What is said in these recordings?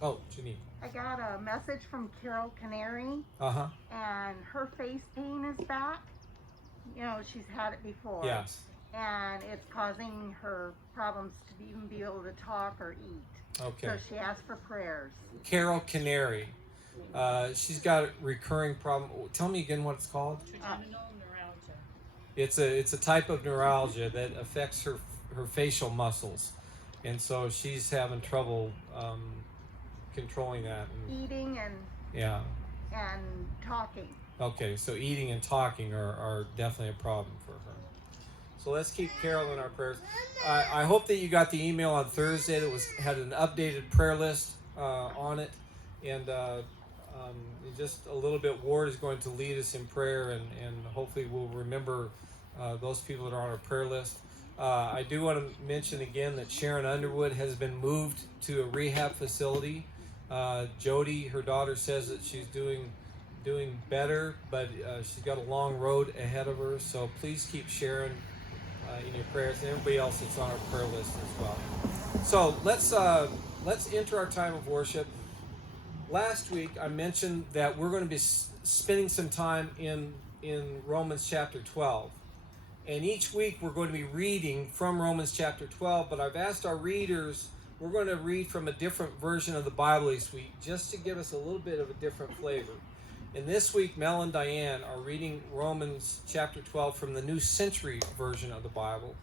Oh, Janine. I got a message from Carol Canary. Uh-huh. And her face pain is back. You know, she's had it before. Yes. And it's causing her problems to even be able to talk or eat. Okay. So she asked for prayers. Carol Canary. She's got a recurring problem. Tell me again what it's called. Trigeminal neuralgia. It's a type of neuralgia that affects her facial muscles, and so she's having trouble controlling that. And eating and talking. Okay, so eating and talking are definitely a problem for her. So let's keep Carol in our prayers. I hope that you got the email on Thursday that had an updated prayer list on it, and in just a little bit, Ward is going to lead us in prayer, and hopefully we'll remember those people that are on our prayer list. I do want to mention again that Sharon Underwood has been moved to a rehab facility. Jody, her daughter, says that she's doing better, but she's got a long road ahead of her. So please keep Sharon in your prayers, and everybody else that's on our prayer list as well. So let's enter our time of worship. Last week I mentioned that we're going to be spending some time in Romans chapter 12. And each week we're going to be reading from Romans chapter 12, but I've asked our readers, we're going to read from a different version of the Bible this week, just to give us a little bit of a different flavor. And this week, Mel and Diane are reading Romans chapter 12 from the New Century version of the Bible.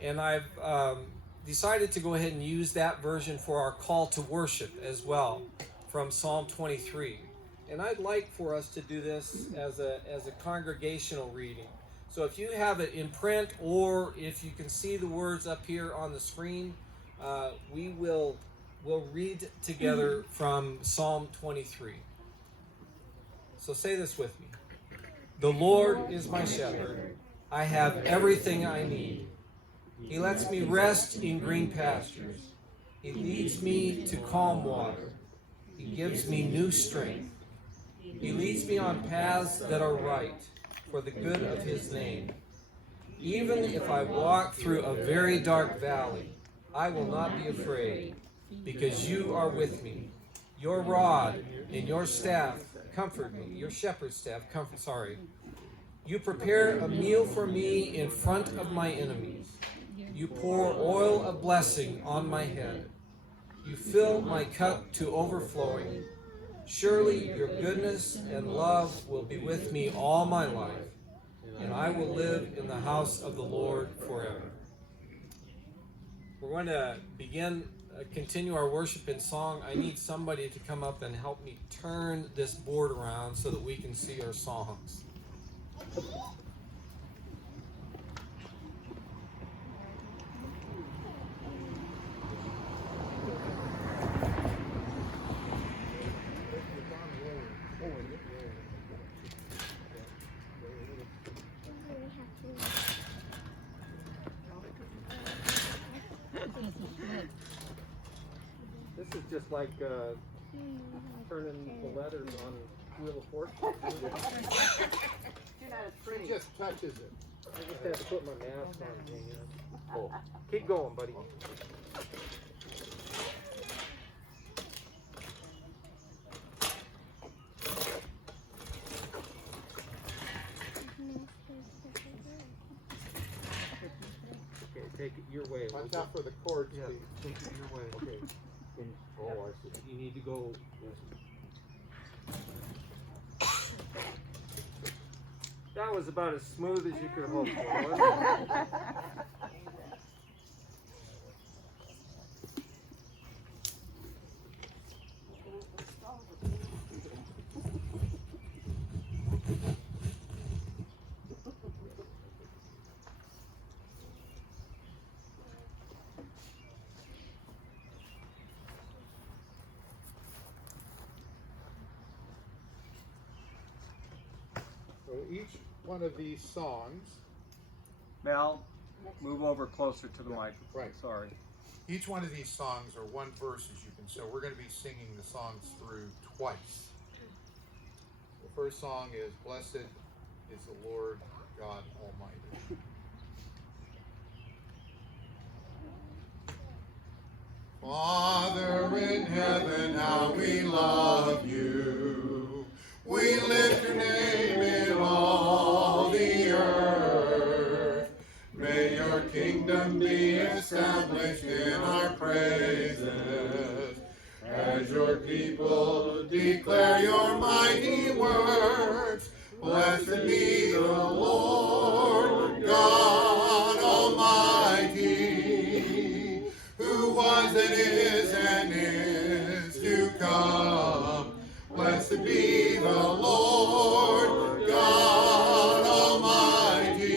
And I've decided to go ahead and use that version for our call to worship as well, from Psalm 23. And I'd like for us to do this as a congregational reading. So if you have it in print, or if you can see the words up here on the screen, we'll read together from Psalm 23. So say this with me. The Lord is my shepherd. I have everything I need. He lets me rest in green pastures. He leads me to calm water. He gives me new strength. He leads me on paths that are right for the good of his name. Even if I walk through a very dark valley, I will not be afraid, because you are with me. Your rod and your staff comfort me. Your shepherd's staff comfort. You prepare a meal for me in front of my enemies. You pour oil of blessing on my head. You fill my cup to overflowing. Surely your goodness and love will be with me all my life, and I will live in the house of the Lord forever. We're going to continue our worship in song. I need somebody to come up and help me turn this board around so that we can see our songs. This is just like turning the letters on Wheel of Fortune. It just touches it. I just have to put my mask on. Oh. Keep going, buddy. Okay, take it your way. Watch out for the cords, Yeah, please. take it your way. Okay. Oh, I see. You need to go. That was about as smooth as you could hope for, wasn't it? So each one of these songs, Mel, move over closer to the microphone. Right. Sorry. each one of these songs are one verse, as you can. So we're going to be singing the songs through twice. The first song is "Blessed is the Lord God Almighty." Father Father in heaven, how we love you. We lift your name in all the earth. May your kingdom be established in our praises. As your people declare your mighty works, blessed be the Lord God Almighty, who was and is to come. Blessed be the Lord God Almighty,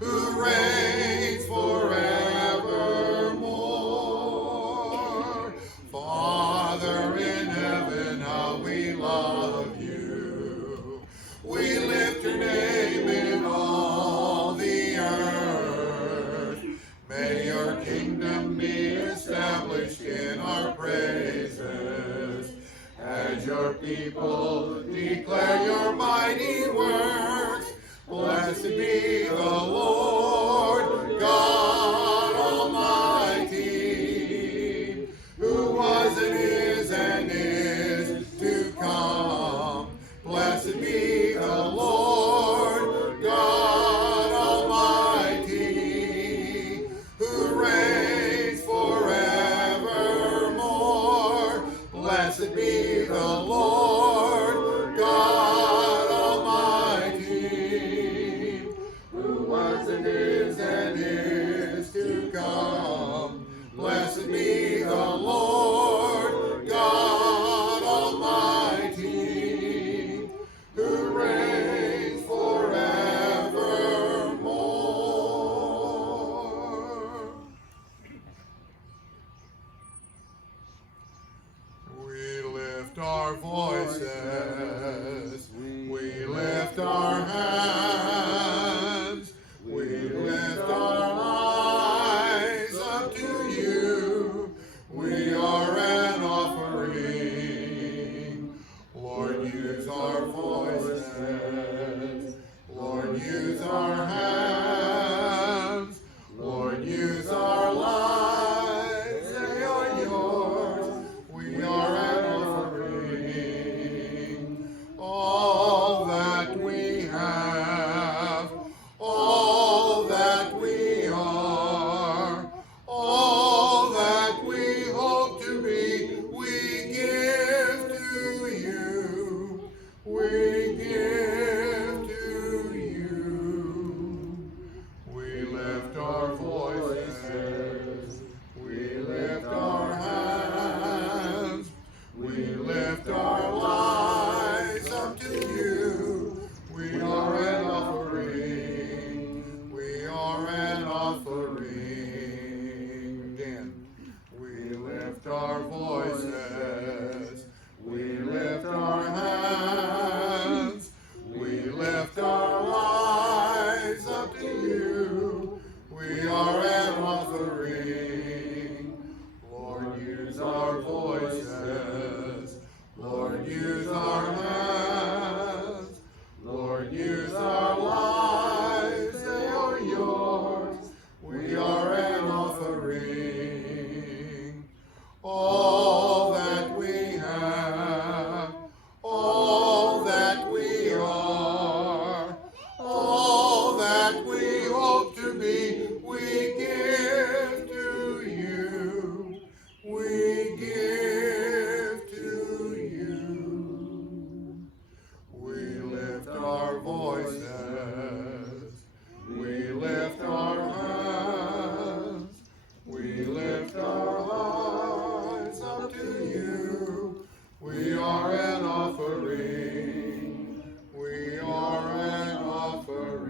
who reigns forevermore. Father in heaven, how we love you. We lift your name in all the earth. May your kingdom be established in our praises. As your people declare your mighty works, blessed be the Lord God Almighty, who was and is to come. Blessed be the Lord God Almighty, who reigns forevermore. Blessed be the Lord God Almighty, who was and is to come. Blessed be the Lord God Almighty, who reigns forevermore. We lift our voices, we lift our hands, we lift our eyes up to you. We are an offering. Lord, use our voices. Lord, use our hands. Lord, use our lives. They are yours. We are an offering. All that we have, all that we are, all that we hope to be, we give to you. We give to you. We lift our voices. We lift our hands. We lift our lives up to you. We are an offering. We are an offering. Again. We lift our voices. We lift our hands. We lift our lives up to you. We are an offering. Lord, use our voices. Lord, use our hands. Lord, use our lives. They are yours. We are an offering. All that we have, all that we are, all that we hope to be, we give to you. We give to you. We lift our voices. We lift our hands. We lift our lives up to you. We are an offering. We are an offering.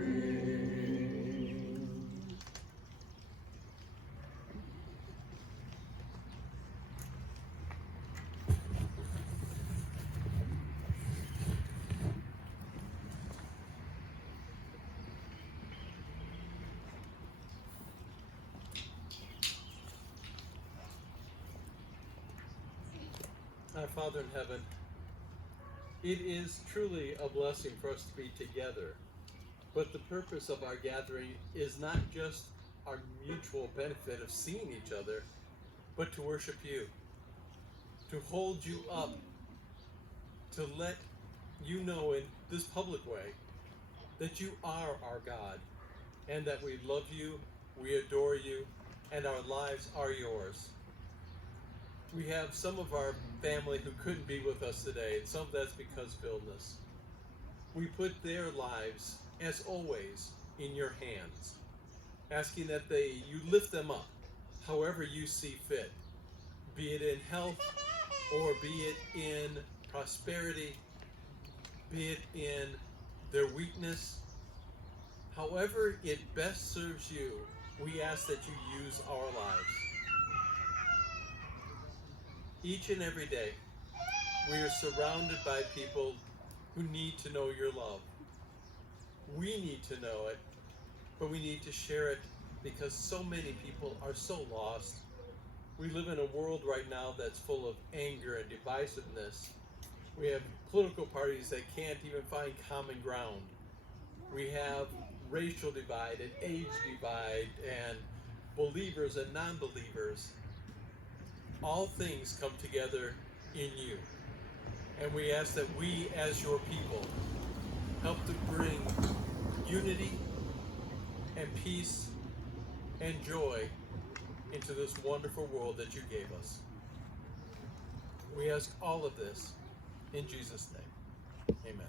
Our Father in heaven, it is truly a blessing for us to be together. But the purpose of our gathering is not just our mutual benefit of seeing each other, but to worship you, to hold you up, to let you know in this public way that you are our God, and that we love you, we adore you, and our lives are yours. We have some of our family who couldn't be with us today, and some of that's because of illness. We put their lives, as always, in your hands, asking that you lift them up, however you see fit, be it in health, or be it in prosperity, be it in their weakness. However it best serves you, we ask that you use our lives. Each and every day, we are surrounded by people who need to know your love. We need to know it, but we need to share it because so many people are so lost. We live in a world right now that's full of anger and divisiveness. We have political parties that can't even find common ground. We have racial divide and age divide and believers and non-believers. All things come together in you. And we ask that we, as your people, help to bring unity and peace and joy into this wonderful world that you gave us. We ask all of this in Jesus' name. Amen.